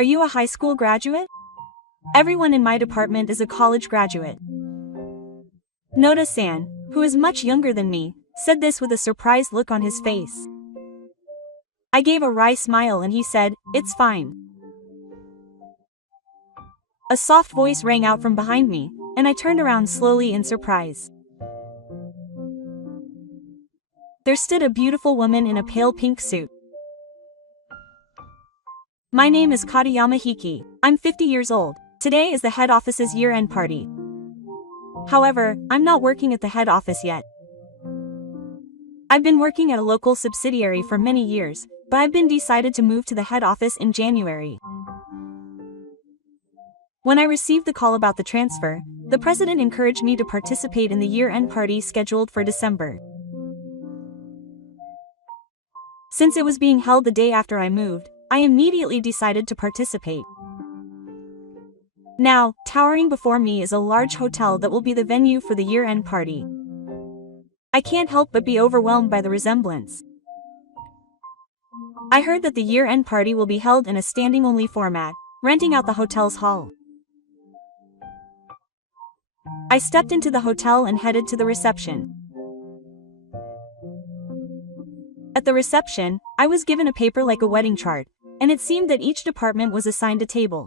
Are you a high school graduate? Everyone in my department is a college graduate. Noda-san, who is much younger than me, said this with a surprised look on his face. I gave a wry smile and he said, "It's fine." A soft voice rang out from behind me, and I turned around slowly in surprise. There stood a beautiful woman in a pale pink suit. My name is Katayama Hiki. I'm 50 years old. Today is the head office's year-end party. However, I'm not working at the head office yet. I've been working at a local subsidiary for many years, but I've been decided to move to the head office in January. When I received the call about the transfer, the president encouraged me to participate in the year-end party scheduled for December. Since it was being held the day after I moved, I immediately decided to participate. Now, towering before me is a large hotel that will be the venue for the year-end party. I can't help but be overwhelmed by the resemblance. I heard that the year-end party will be held in a standing-only format, renting out the hotel's hall. I stepped into the hotel and headed to the reception. At the reception, I was given a paper like a wedding chart, and it seemed that each department was assigned a table.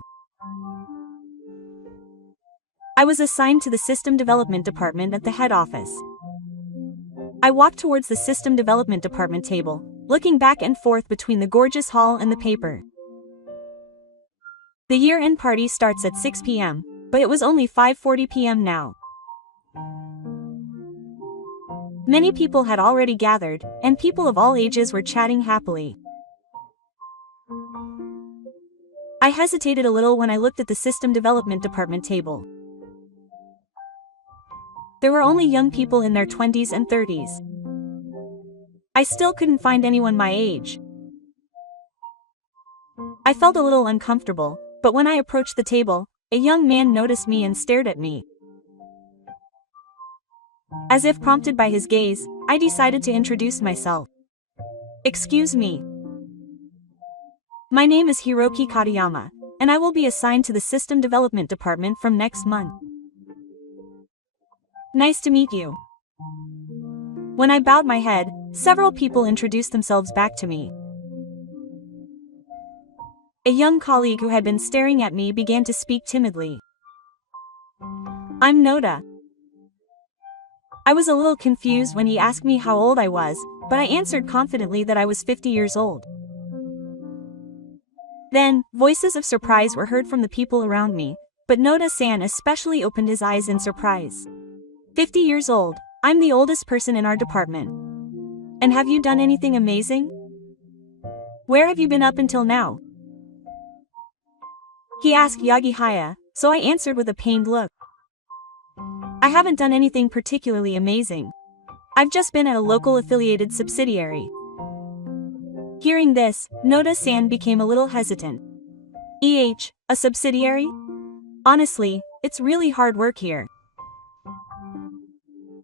I was assigned to the System Development Department at the head office. I walked towards the System Development Department table, looking back and forth between the gorgeous hall and the paper. The year-end party starts at 6 p.m., but it was only 5:40 p.m. now. Many people had already gathered, and people of all ages were chatting happily. I hesitated a little when I looked at the System Development Department table. There were only young people in their 20s and 30s. I still couldn't find anyone my age. I felt a little uncomfortable, but when I approached the table, a young man noticed me and stared at me. As if prompted by his gaze, I decided to introduce myself. "Excuse me. My name is Hiroki Katayama, and I will be assigned to the System Development Department from next month." "Nice to meet you." When I bowed my head, several people introduced themselves back to me. A young colleague who had been staring at me began to speak timidly. "I'm Noda." I was a little confused when he asked me how old I was, but I answered confidently that I was 50 years old. Then, voices of surprise were heard from the people around me, but Noda-san especially opened his eyes in surprise. 50 years old, I'm the oldest person in our department. And have you done anything amazing? Where have you been up until now? He asked Yagihaya, so I answered with a pained look. I haven't done anything particularly amazing. I've just been at a local affiliated subsidiary. Hearing this, Noda-san became a little hesitant. A subsidiary? Honestly, it's really hard work here.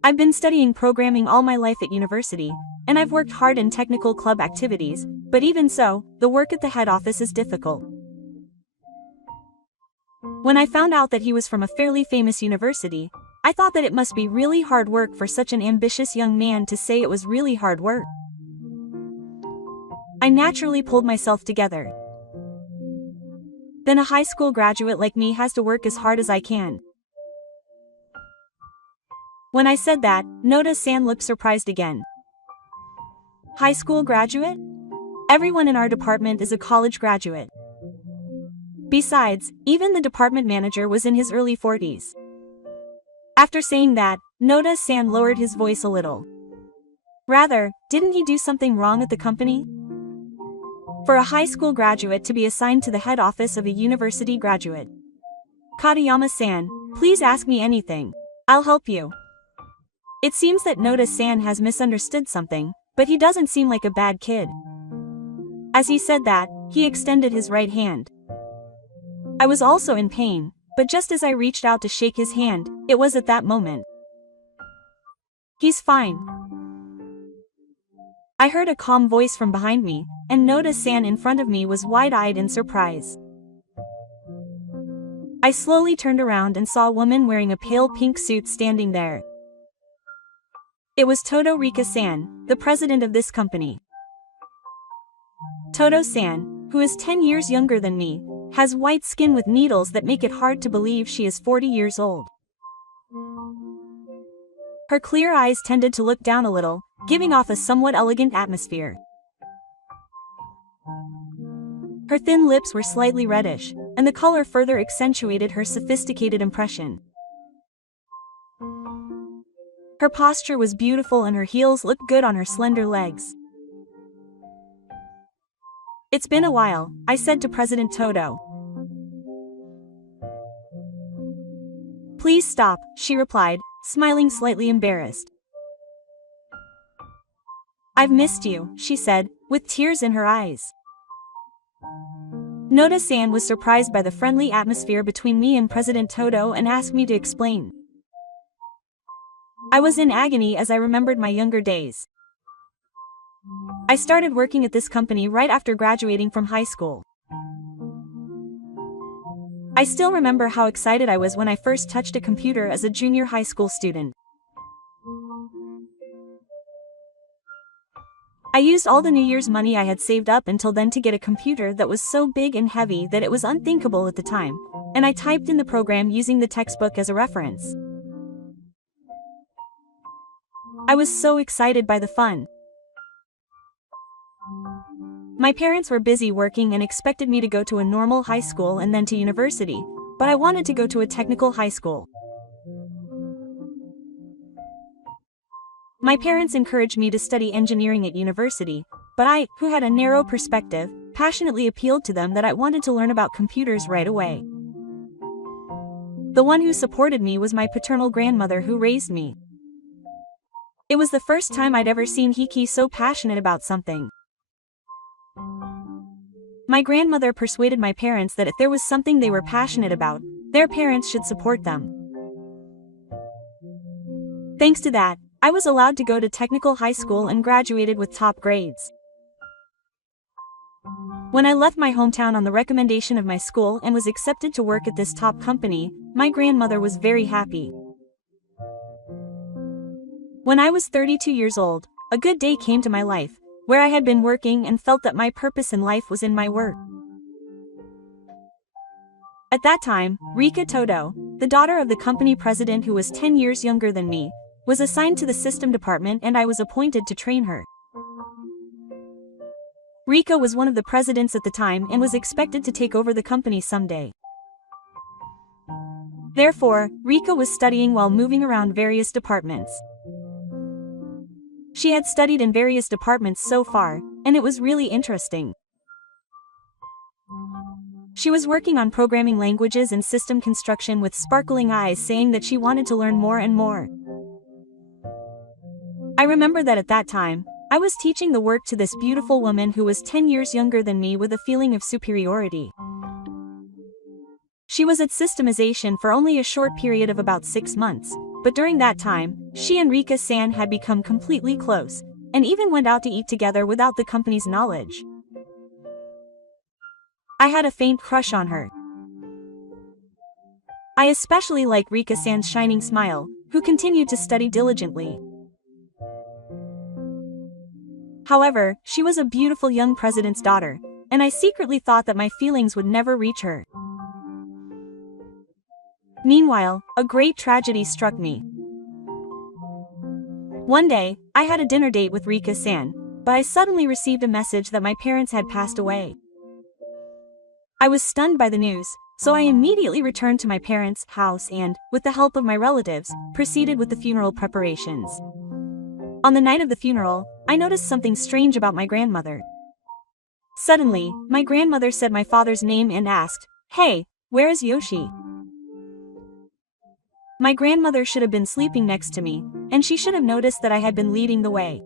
I've been studying programming all my life at university, and I've worked hard in technical club activities, but even so, the work at the head office is difficult. When I found out that he was from a fairly famous university, I thought that it must be really hard work for such an ambitious young man to say it was really hard work. I naturally pulled myself together. Then a high school graduate like me has to work as hard as I can. When I said that, Noda-san looked surprised again. High school graduate? Everyone in our department is a college graduate. Besides, even the department manager was in his early 40s. After saying that, Noda-san lowered his voice a little. Rather, didn't he do something wrong at the company? For a high school graduate to be assigned to the head office of a university graduate. Katayama-san, please ask me anything. I'll help you. It seems that Noda-san has misunderstood something, but he doesn't seem like a bad kid. As he said that, he extended his right hand. I was also in pain, but just as I reached out to shake his hand, it was at that moment. He's fine. I heard a calm voice from behind me, and Noda-san in front of me was wide-eyed in surprise. I slowly turned around and saw a woman wearing a pale pink suit standing there. It was Todo Rika-san, the president of this company. Todo-san, who is 10 years younger than me, has white skin with needles that make it hard to believe she is 40 years old. Her clear eyes tended to look down a little, giving off a somewhat elegant atmosphere. Her thin lips were slightly reddish, and the color further accentuated her sophisticated impression. Her posture was beautiful and her heels looked good on her slender legs. "It's been a while," I said to President Todo. "Please stop," she replied, smiling slightly embarrassed. "I've missed you," she said, with tears in her eyes. Noda-san was surprised by the friendly atmosphere between me and President Todo and asked me to explain. I was in agony as I remembered my younger days. I started working at this company right after graduating from high school. I still remember how excited I was when I first touched a computer as a junior high school student. I used all the New Year's money I had saved up until then to get a computer that was so big and heavy that it was unthinkable at the time, and I typed in the program using the textbook as a reference. I was so excited by the fun. My parents were busy working and expected me to go to a normal high school and then to university, but I wanted to go to a technical high school. My parents encouraged me to study engineering at university, but I, who had a narrow perspective, passionately appealed to them that I wanted to learn about computers right away. The one who supported me was my paternal grandmother who raised me. It was the first time I'd ever seen Hiki so passionate about something. My grandmother persuaded my parents that if there was something they were passionate about, their parents should support them. Thanks to that, I was allowed to go to technical high school and graduated with top grades. When I left my hometown on the recommendation of my school and was accepted to work at this top company, my grandmother was very happy. When I was 32 years old, a good day came to my life, where I had been working and felt that my purpose in life was in my work. At that time, Rika Todo, the daughter of the company president who was 10 years younger than me, was assigned to the system department and I was appointed to train her. Rika was one of the presidents at the time and was expected to take over the company someday. Therefore, Rika was studying while moving around various departments. She had studied in various departments so far, and it was really interesting. She was working on programming languages and system construction with sparkling eyes, saying that she wanted to learn more and more. I remember that at that time, I was teaching the work to this beautiful woman who was 10 years younger than me with a feeling of superiority. She was at systemization for only a short period of about 6 months, but during that time, she and Rika-san had become completely close, and even went out to eat together without the company's knowledge. I had a faint crush on her. I especially liked Rika-san's shining smile, who continued to study diligently. However, she was a beautiful young president's daughter, and I secretly thought that my feelings would never reach her. Meanwhile, a great tragedy struck me. One day, I had a dinner date with Rika-san, but I suddenly received a message that my parents had passed away. I was stunned by the news, so I immediately returned to my parents' house and, with the help of my relatives, proceeded with the funeral preparations. On the night of the funeral, I noticed something strange about my grandmother. Suddenly, my grandmother said my father's name and asked, "Hey, where is Yoshi?" My grandmother should have been sleeping next to me, and she should have noticed that I had been leading the way.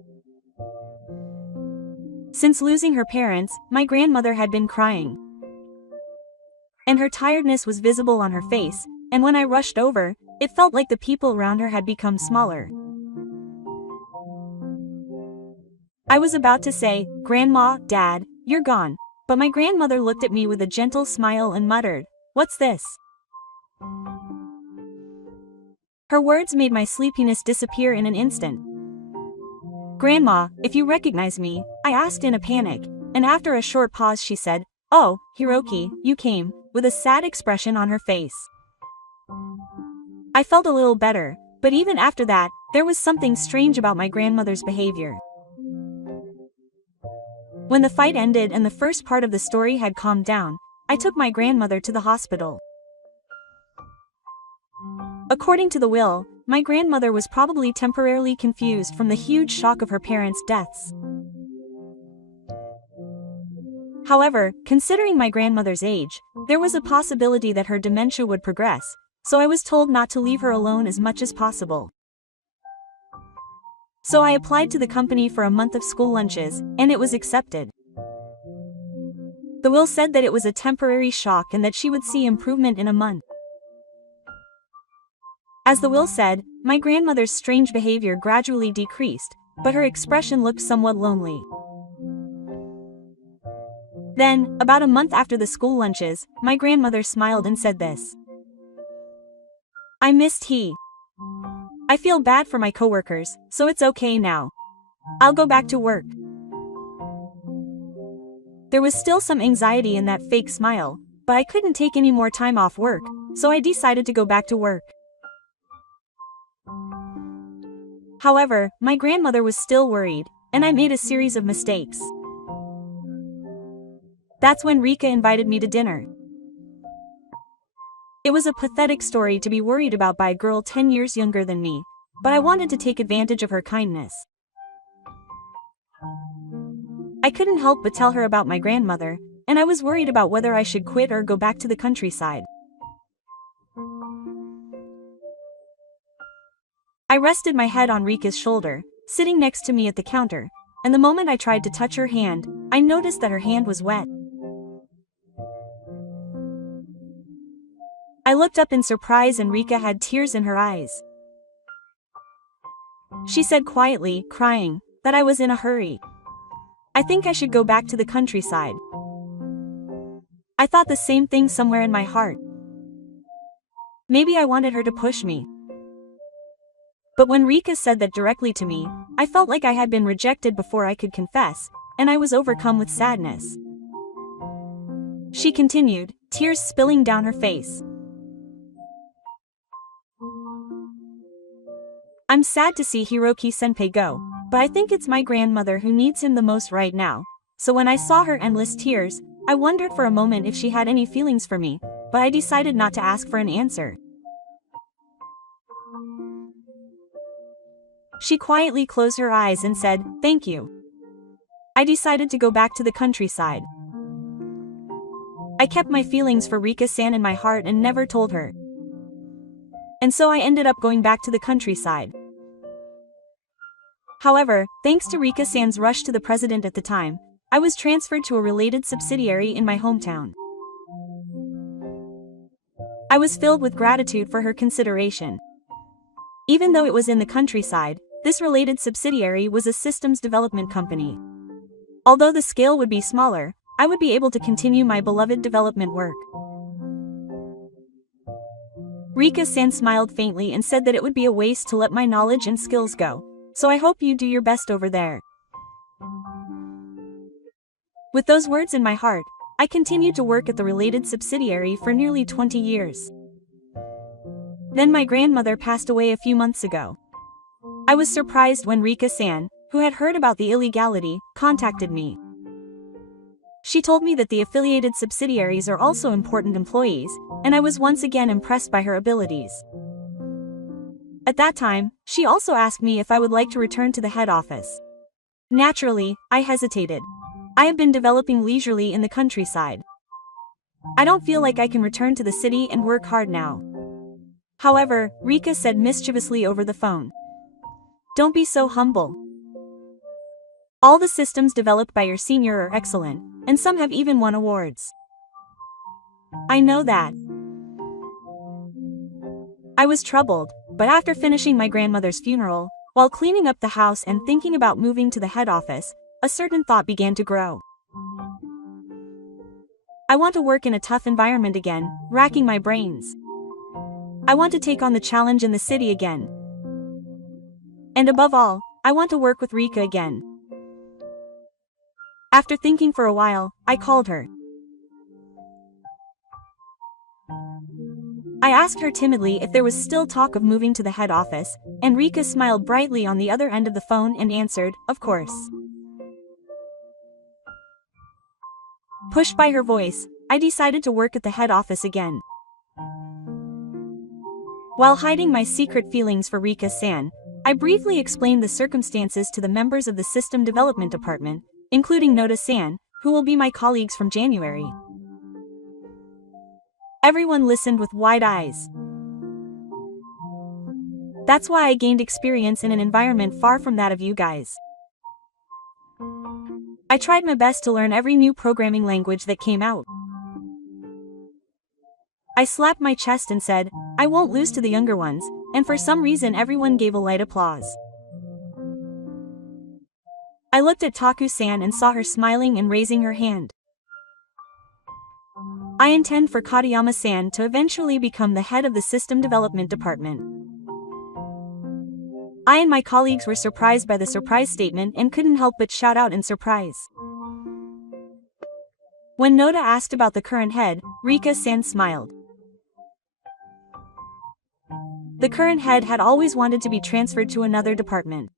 Since losing her parents, my grandmother had been crying. And her tiredness was visible on her face, and when I rushed over, it felt like the people around her had become smaller. I was about to say, "Grandma, Dad, you're gone," but my grandmother looked at me with a gentle smile and muttered, "What's this?" Her words made my sleepiness disappear in an instant. "Grandma, if you recognize me," I asked in a panic, and after a short pause she said, "Oh, Hiroki, you came," with a sad expression on her face. I felt a little better, but even after that, there was something strange about my grandmother's behavior. When the fight ended and the first part of the story had calmed down, I took my grandmother to the hospital. According to the will, my grandmother was probably temporarily confused from the huge shock of her parents' deaths. However, considering my grandmother's age, there was a possibility that her dementia would progress, so I was told not to leave her alone as much as possible. So I applied to the company for a month of school lunches, and it was accepted. The will said that it was a temporary shock and that she would see improvement in a month. As the will said, my grandmother's strange behavior gradually decreased, but her expression looked somewhat lonely. Then, about a month after the school lunches, my grandmother smiled and said this: "I missed he. I feel bad for my coworkers, so it's okay now. I'll go back to work." There was still some anxiety in that fake smile, but I couldn't take any more time off work, so I decided to go back to work. However, my grandmother was still worried, and I made a series of mistakes. That's when Rika invited me to dinner. It was a pathetic story to be worried about by a girl 10 years younger than me, but I wanted to take advantage of her kindness. I couldn't help but tell her about my grandmother, and I was worried about whether I should quit or go back to the countryside. I rested my head on Rika's shoulder, sitting next to me at the counter, and the moment I tried to touch her hand, I noticed that her hand was wet. I looked up in surprise and Rika had tears in her eyes. She said quietly, crying, that I was in a hurry. I think I should go back to the countryside. I thought the same thing somewhere in my heart. Maybe I wanted her to push me. But when Rika said that directly to me, I felt like I had been rejected before I could confess, and I was overcome with sadness. She continued, tears spilling down her face. "I'm sad to see Hiroki-senpai go, but I think it's my grandmother who needs him the most right now." So when I saw her endless tears, I wondered for a moment if she had any feelings for me, but I decided not to ask for an answer. She quietly closed her eyes and said, "Thank you." I decided to go back to the countryside. I kept my feelings for Rika-san in my heart and never told her. And so I ended up going back to the countryside. However, thanks to Rika-san's rush to the president at the time, I was transferred to a related subsidiary in my hometown. I was filled with gratitude for her consideration. Even though it was in the countryside, this related subsidiary was a systems development company. Although the scale would be smaller, I would be able to continue my beloved development work. Rika-san smiled faintly and said that it would be a waste to let my knowledge and skills go, so I hope you do your best over there. With those words in my heart, I continued to work at the related subsidiary for nearly 20 years. Then my grandmother passed away a few months ago. I was surprised when Rika-san, who had heard about the illegality, contacted me. She told me that the affiliated subsidiaries are also important employees, and I was once again impressed by her abilities. At that time, she also asked me if I would like to return to the head office. Naturally, I hesitated. I have been developing leisurely in the countryside. I don't feel like I can return to the city and work hard now. However, Rika said mischievously over the phone, "Don't be so humble. All the systems developed by your senior are excellent, and some have even won awards." I know that. I was troubled, but after finishing my grandmother's funeral, while cleaning up the house and thinking about moving to the head office, a certain thought began to grow. I want to work in a tough environment again, racking my brains. I want to take on the challenge in the city again. And above all, I want to work with Rika again. After thinking for a while, I called her. I asked her timidly if there was still talk of moving to the head office, and Rika smiled brightly on the other end of the phone and answered, of course. Pushed by her voice, I decided to work at the head office again. While hiding my secret feelings for Rika-san, I briefly explained the circumstances to the members of the System Development Department, including Noda-san, who will be my colleagues from January. Everyone listened with wide eyes. That's why I gained experience in an environment far from that of you guys. I tried my best to learn every new programming language that came out. I slapped my chest and said, I won't lose to the younger ones, and for some reason everyone gave a light applause. I looked at Taku-san and saw her smiling and raising her hand. I intend for Katayama-san to eventually become the head of the System Development Department. I and my colleagues were surprised by the surprise statement and couldn't help but shout out in surprise. When Noda asked about the current head, Rika-san smiled. The current head had always wanted to be transferred to another department.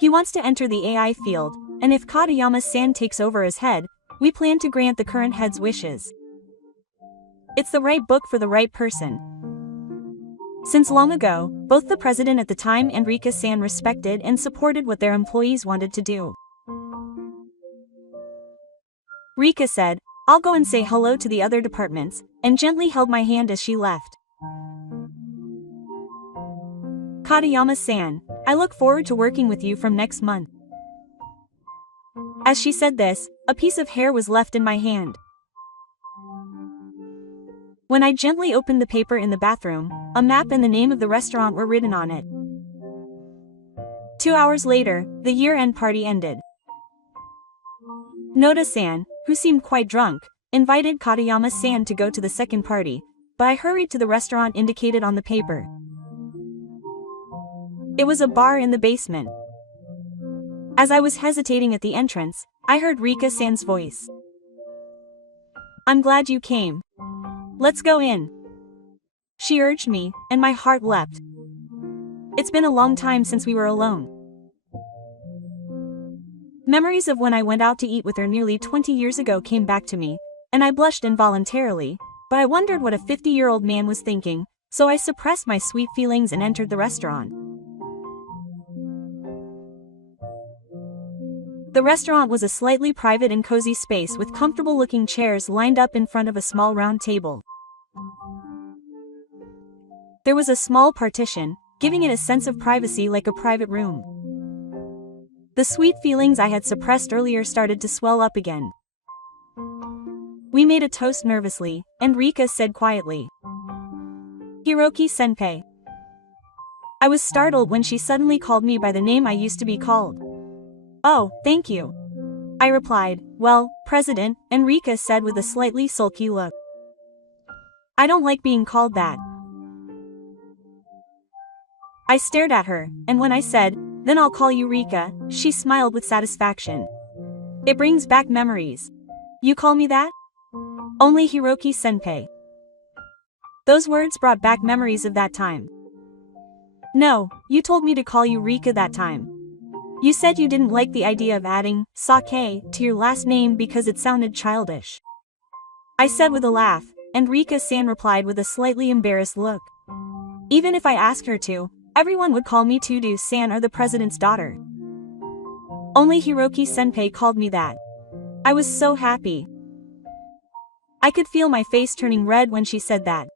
He wants to enter the AI field, and if Katayama-san takes over as head, we plan to grant the current head's wishes. It's the right book for the right person. Since long ago, both the president at the time and Rika-san respected and supported what their employees wanted to do. Rika said, I'll go and say hello to the other departments, and gently held my hand as she left. Katayama-san, I look forward to working with you from next month. As she said this, a piece of hair was left in my hand. When I gently opened the paper in the bathroom, a map and the name of the restaurant were written on it. 2 hours later, the year-end party ended. Noda-san, who seemed quite drunk, invited Katayama-san to go to the second party, but I hurried to the restaurant indicated on the paper. It was a bar in the basement. As I was hesitating at the entrance, I heard Rika-san's voice. I'm glad you came. Let's go in. She urged me, and my heart leapt. It's been a long time since we were alone. Memories of when I went out to eat with her nearly 20 years ago came back to me, and I blushed involuntarily, but I wondered what a 50-year-old man was thinking, so I suppressed my sweet feelings and entered the restaurant. The restaurant was a slightly private and cozy space with comfortable-looking chairs lined up in front of a small round table. There was a small partition, giving it a sense of privacy like a private room. The sweet feelings I had suppressed earlier started to swell up again. We made a toast nervously, and Rika said quietly, Hiroki-senpai. I was startled when she suddenly called me by the name I used to be called. Oh, thank you. I replied, well, President, and Rika said with a slightly sulky look. I don't like being called that. I stared at her, and when I said, then I'll call you Rika, she smiled with satisfaction. It brings back memories. You call me that? Only Hiroki-senpai. Those words brought back memories of that time. No, you told me to call you Rika that time. You said you didn't like the idea of adding sake to your last name because it sounded childish. I said with a laugh, and Rika-san replied with a slightly embarrassed look. Even if I asked her to, everyone would call me Tudu-san or the president's daughter. Only Hiroki-senpai called me that. I was so happy. I could feel my face turning red when she said that.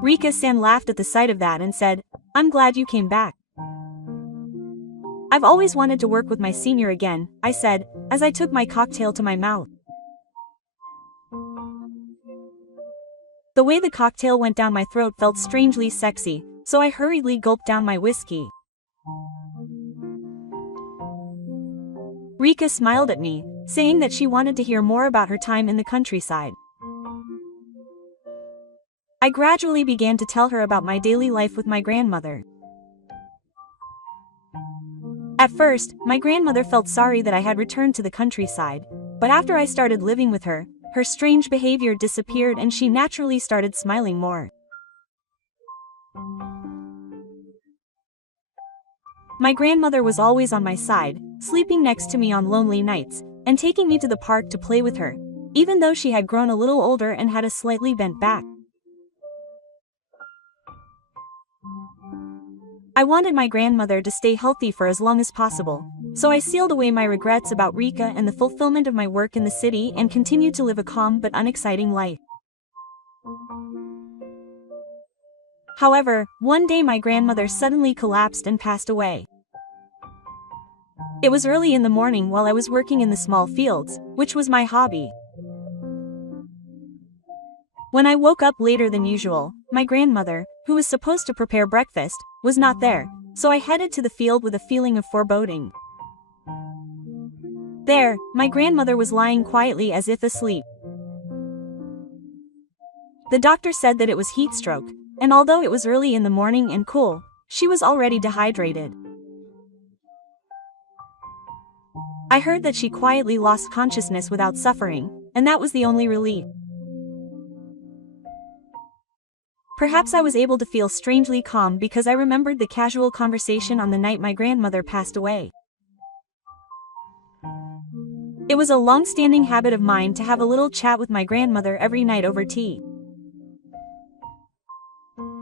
Rika-san laughed at the sight of that and said, I'm glad you came back. I've always wanted to work with my senior again, I said, as I took my cocktail to my mouth. The way the cocktail went down my throat felt strangely sexy, so I hurriedly gulped down my whiskey. Rika smiled at me, saying that she wanted to hear more about her time in the countryside. I gradually began to tell her about my daily life with my grandmother. At first, my grandmother felt sorry that I had returned to the countryside, but after I started living with her, her strange behavior disappeared and she naturally started smiling more. My grandmother was always on my side, sleeping next to me on lonely nights, and taking me to the park to play with her, even though she had grown a little older and had a slightly bent back. I wanted my grandmother to stay healthy for as long as possible, so I sealed away my regrets about Rika and the fulfillment of my work in the city and continued to live a calm but unexciting life. However, one day my grandmother suddenly collapsed and passed away. It was early in the morning while I was working in the small fields, which was my hobby. When I woke up later than usual, my grandmother, who was supposed to prepare breakfast, was not there, so I headed to the field with a feeling of foreboding. There, my grandmother was lying quietly as if asleep. The doctor said that it was heat stroke, and although it was early in the morning and cool, she was already dehydrated. I heard that she quietly lost consciousness without suffering, and that was the only relief. Perhaps I was able to feel strangely calm because I remembered the casual conversation on the night my grandmother passed away. It was a long-standing habit of mine to have a little chat with my grandmother every night over tea.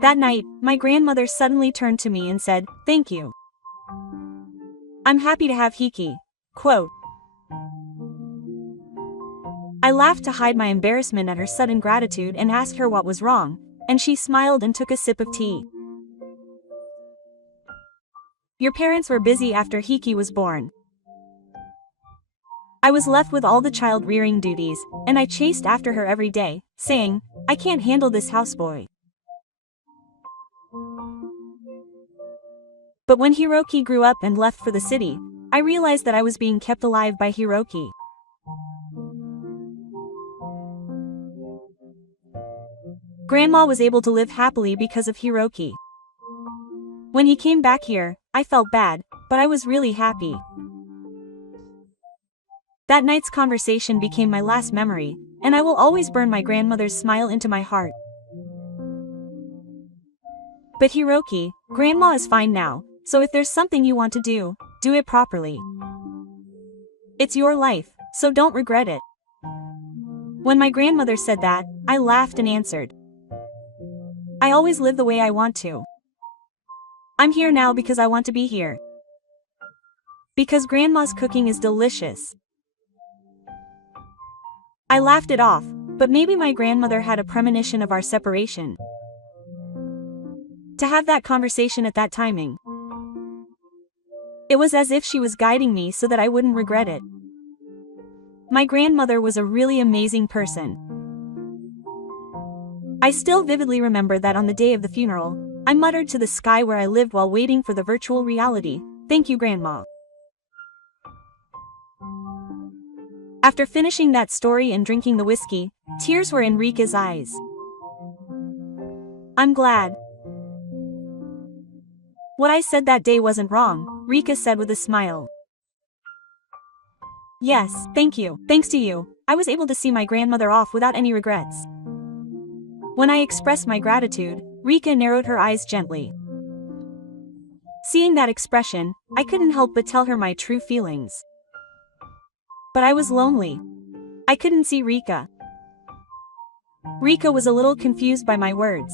That night, my grandmother suddenly turned to me and said, "Thank you. I'm happy to have Hiki." Quote. I laughed to hide my embarrassment at her sudden gratitude and asked her what was wrong, and she smiled and took a sip of tea. "Your parents were busy after Hiki was born. I was left with all the child-rearing duties, and I chased after her every day, saying, 'I can't handle this houseboy.' But when Hiroki grew up and left for the city, I realized that I was being kept alive by Hiroki. Grandma was able to live happily because of Hiroki. When he came back here, I felt bad, but I was really happy." That night's conversation became my last memory, and I will always burn my grandmother's smile into my heart. But Hiroki, Grandma is fine now, so if there's something you want to do it properly. It's your life, so don't regret it. When my grandmother said that, I laughed and answered, "I always live the way I want to. I'm here now because I want to be here. Because Grandma's cooking is delicious." I laughed it off, but maybe my grandmother had a premonition of our separation. To have that conversation at that timing. It was as if she was guiding me so that I wouldn't regret it. My grandmother was a really amazing person. I still vividly remember that on the day of the funeral, I muttered to the sky where I lived while waiting for the virtual reality, "Thank you, Grandma." After finishing that story and drinking the whiskey, tears were in Rika's eyes. "I'm glad. What I said that day wasn't wrong," Rika said with a smile. "Yes, thank you. Thanks to you, I was able to see my grandmother off without any regrets." When I expressed my gratitude, Rika narrowed her eyes gently. Seeing that expression, I couldn't help but tell her my true feelings. But I was lonely. I couldn't see Rika. Rika was a little confused by my words.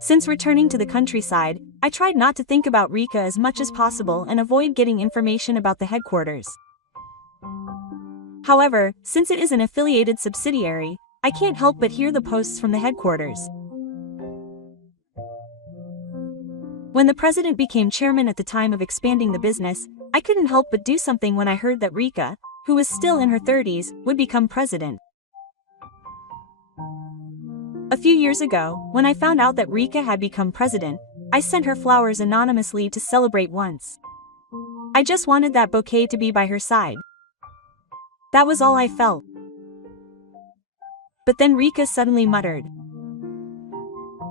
Since returning to the countryside, I tried not to think about Rika as much as possible and avoid getting information about the headquarters. However, since it is an affiliated subsidiary, I can't help but hear the posts from the headquarters. When the president became chairman at the time of expanding the business, I couldn't help but do something when I heard that Rika, who was still in her 30s, would become president. A few years ago, when I found out that Rika had become president, I sent her flowers anonymously to celebrate once. I just wanted that bouquet to be by her side. That was all I felt. But then Rika suddenly muttered.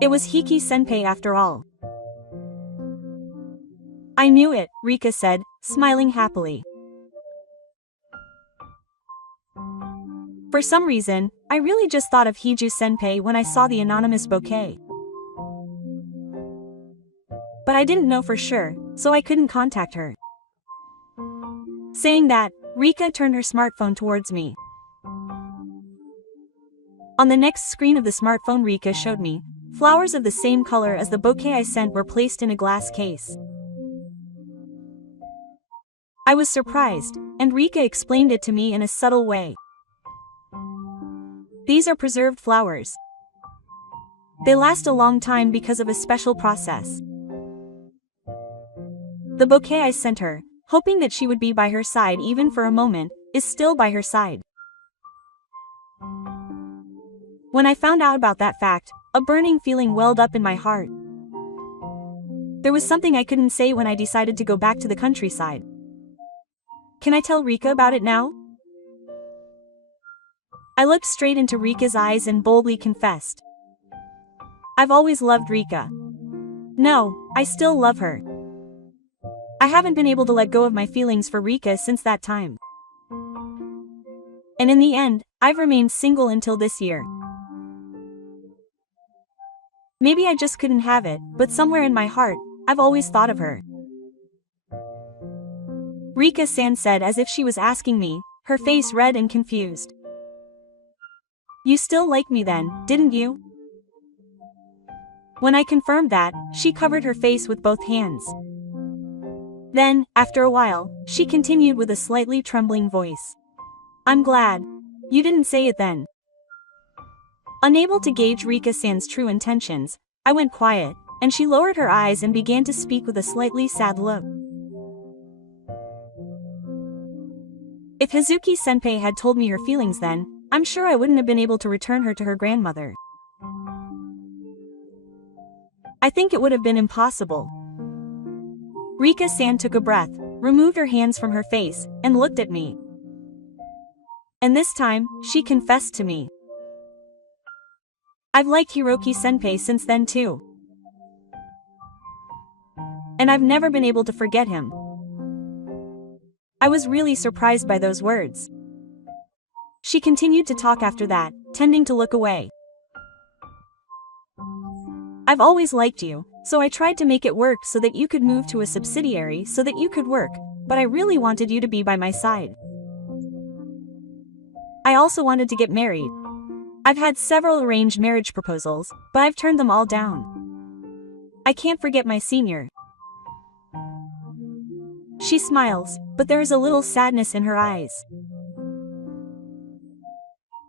It was Hiki-senpai after all. I knew it, Rika said, smiling happily. For some reason, I really just thought of Hiju-senpai when I saw the anonymous bouquet. But I didn't know for sure, so I couldn't contact her. Saying that, Rika turned her smartphone towards me. On the next screen of the smartphone Rika showed me, flowers of the same color as the bouquet I sent were placed in a glass case. I was surprised, and Rika explained it to me in a subtle way. These are preserved flowers. They last a long time because of a special process. The bouquet I sent her, hoping that she would be by her side even for a moment, is still by her side. When I found out about that fact, a burning feeling welled up in my heart. There was something I couldn't say when I decided to go back to the countryside. Can I tell Rika about it now? I looked straight into Rika's eyes and boldly confessed. I've always loved Rika. No, I still love her. I haven't been able to let go of my feelings for Rika since that time. And in the end, I've remained single until this year. Maybe I just couldn't have it, but somewhere in my heart, I've always thought of her. Rika-san said as if she was asking me, her face red and confused. You still like me then, didn't you? When I confirmed that, she covered her face with both hands. Then, after a while, she continued with a slightly trembling voice. I'm glad. You didn't say it then. Unable to gauge Rika-san's true intentions, I went quiet, and she lowered her eyes and began to speak with a slightly sad look. If Hazuki-senpai had told me her feelings then, I'm sure I wouldn't have been able to return her to her grandmother. I think it would have been impossible. Rika-san took a breath, removed her hands from her face, and looked at me. And this time, she confessed to me. I've liked Hiroki-senpai since then too. And I've never been able to forget him. I was really surprised by those words. She continued to talk after that, tending to look away. I've always liked you, so I tried to make it work so that you could move to a subsidiary so that you could work, but I really wanted you to be by my side. I also wanted to get married. I've had several arranged marriage proposals, but I've turned them all down. I can't forget my senior. She smiles, but there is a little sadness in her eyes.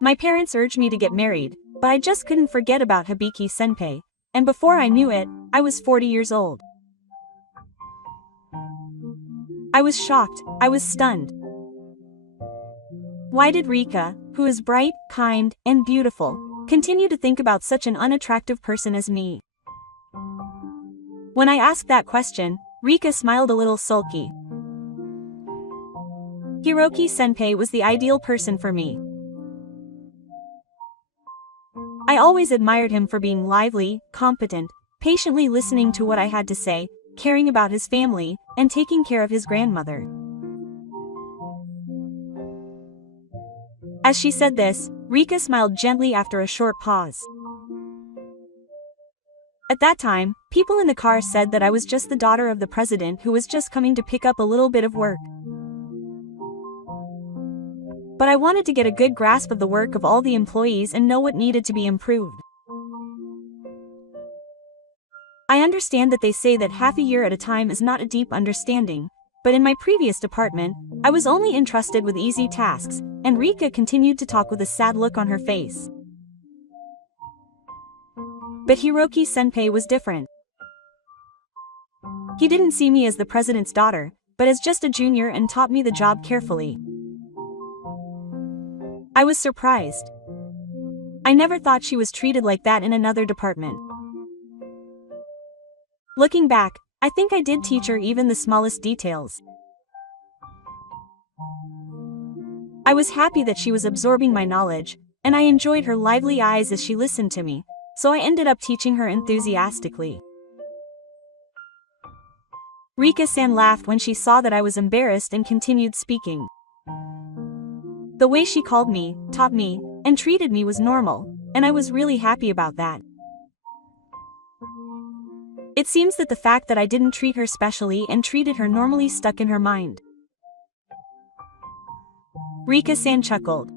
My parents urged me to get married, but I just couldn't forget about Hibiki-senpai, and before I knew it, I was 40 years old. I was shocked, I was stunned. Why did Rika, who is bright, kind, and beautiful, continue to think about such an unattractive person as me? When I asked that question, Rika smiled a little sulky. Hiroki-senpai was the ideal person for me. I always admired him for being lively, competent, patiently listening to what I had to say, caring about his family, and taking care of his grandmother. As she said this, Rika smiled gently after a short pause. At that time, people in the car said that I was just the daughter of the president who was just coming to pick up a little bit of work. But I wanted to get a good grasp of the work of all the employees and know what needed to be improved. I understand that they say that half a year at a time is not a deep understanding, but in my previous department, I was only entrusted with easy tasks, and Rika continued to talk with a sad look on her face. But Hiroki-senpai was different. He didn't see me as the president's daughter, but as just a junior and taught me the job carefully. I was surprised. I never thought she was treated like that in another department. Looking back, I think I did teach her even the smallest details. I was happy that she was absorbing my knowledge, and I enjoyed her lively eyes as she listened to me, so I ended up teaching her enthusiastically. Rika-san laughed when she saw that I was embarrassed and continued speaking. The way she called me, taught me, and treated me was normal, and I was really happy about that. It seems that the fact that I didn't treat her specially and treated her normally stuck in her mind. Rika-san chuckled.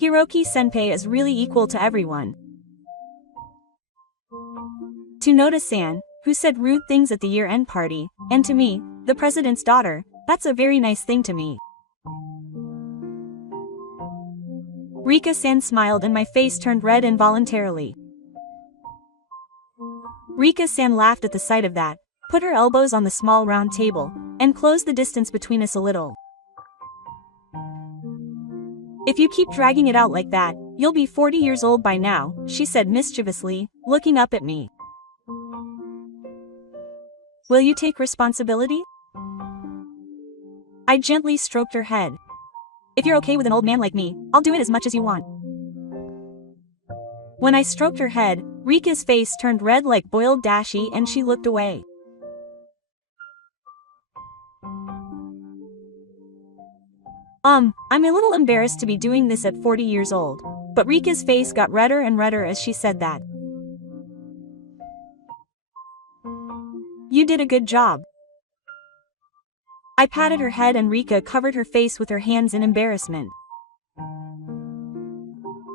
Hiroki-senpai is really equal to everyone. To Noda-san, who said rude things at the year-end party, and to me, the president's daughter, that's a very nice thing to me. Rika-san smiled and my face turned red involuntarily. Rika-san laughed at the sight of that, put her elbows on the small round table, and closed the distance between us a little. If you keep dragging it out like that, you'll be 40 years old by now, she said mischievously, looking up at me. Will you take responsibility? I gently stroked her head. If you're okay with an old man like me, I'll do it as much as you want. When I stroked her head, Rika's face turned red like boiled dashi and she looked away. I'm a little embarrassed to be doing this at 40 years old, but Rika's face got redder and redder as she said that. You did a good job. I patted her head and Rika covered her face with her hands in embarrassment.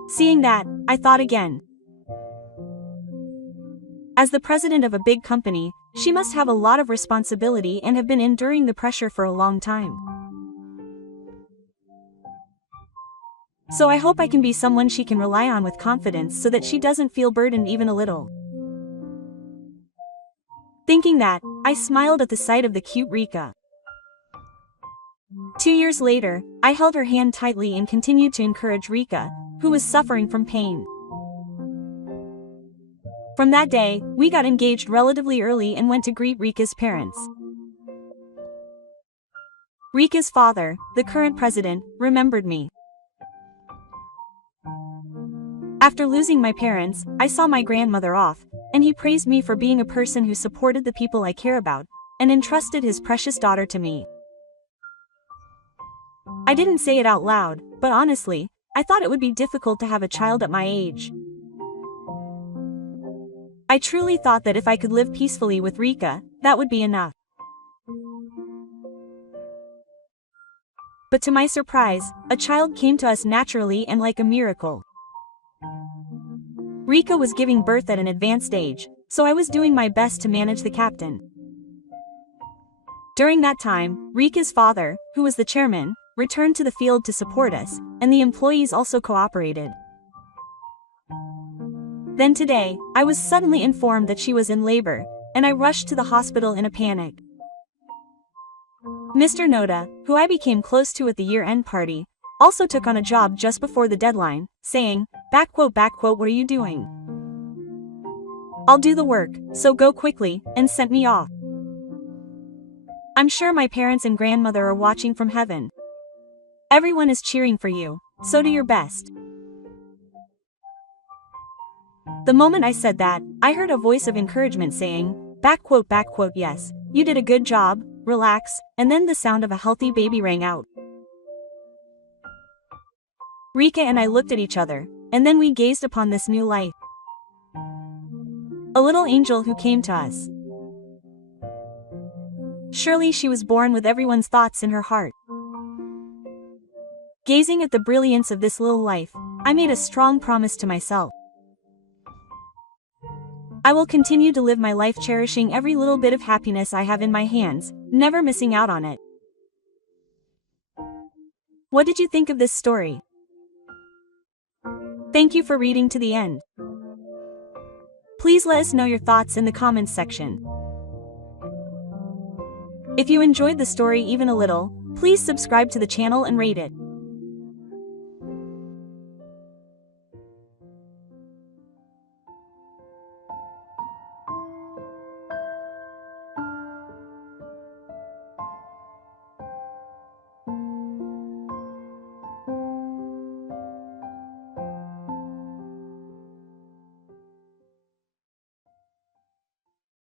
Seeing that, I thought again. As the president of a big company, she must have a lot of responsibility and have been enduring the pressure for a long time. So I hope I can be someone she can rely on with confidence so that she doesn't feel burdened even a little. Thinking that, I smiled at the sight of the cute Rika. 2 years later, I held her hand tightly and continued to encourage Rika, who was suffering from pain. From that day, we got engaged relatively early and went to greet Rika's parents. Rika's father, the current president, remembered me. After losing my parents, I saw my grandmother off, and he praised me for being a person who supported the people I care about, and entrusted his precious daughter to me. I didn't say it out loud, but honestly, I thought it would be difficult to have a child at my age. I truly thought that if I could live peacefully with Rika, that would be enough. But to my surprise, a child came to us naturally and like a miracle. Rika was giving birth at an advanced age, so I was doing my best to manage the captain. During that time, Rika's father, who was the chairman, returned to the field to support us, and the employees also cooperated. Then today, I was suddenly informed that she was in labor, and I rushed to the hospital in a panic. Mr. Noda, who I became close to at the year-end party, also took on a job just before the deadline, saying, "What are you doing? I'll do the work, so go quickly," and sent me off. I'm sure my parents and grandmother are watching from heaven. Everyone is cheering for you, so do your best. The moment I said that, I heard a voice of encouragement saying, "Yes, you did a good job, relax," and then the sound of a healthy baby rang out. Rika and I looked at each other, and then we gazed upon this new life. A little angel who came to us. Surely she was born with everyone's thoughts in her heart. Gazing at the brilliance of this little life, I made a strong promise to myself. I will continue to live my life cherishing every little bit of happiness I have in my hands, never missing out on it. What did you think of this story? Thank you for reading to the end. Please let us know your thoughts in the comments section. If you enjoyed the story even a little, please subscribe to the channel and rate it.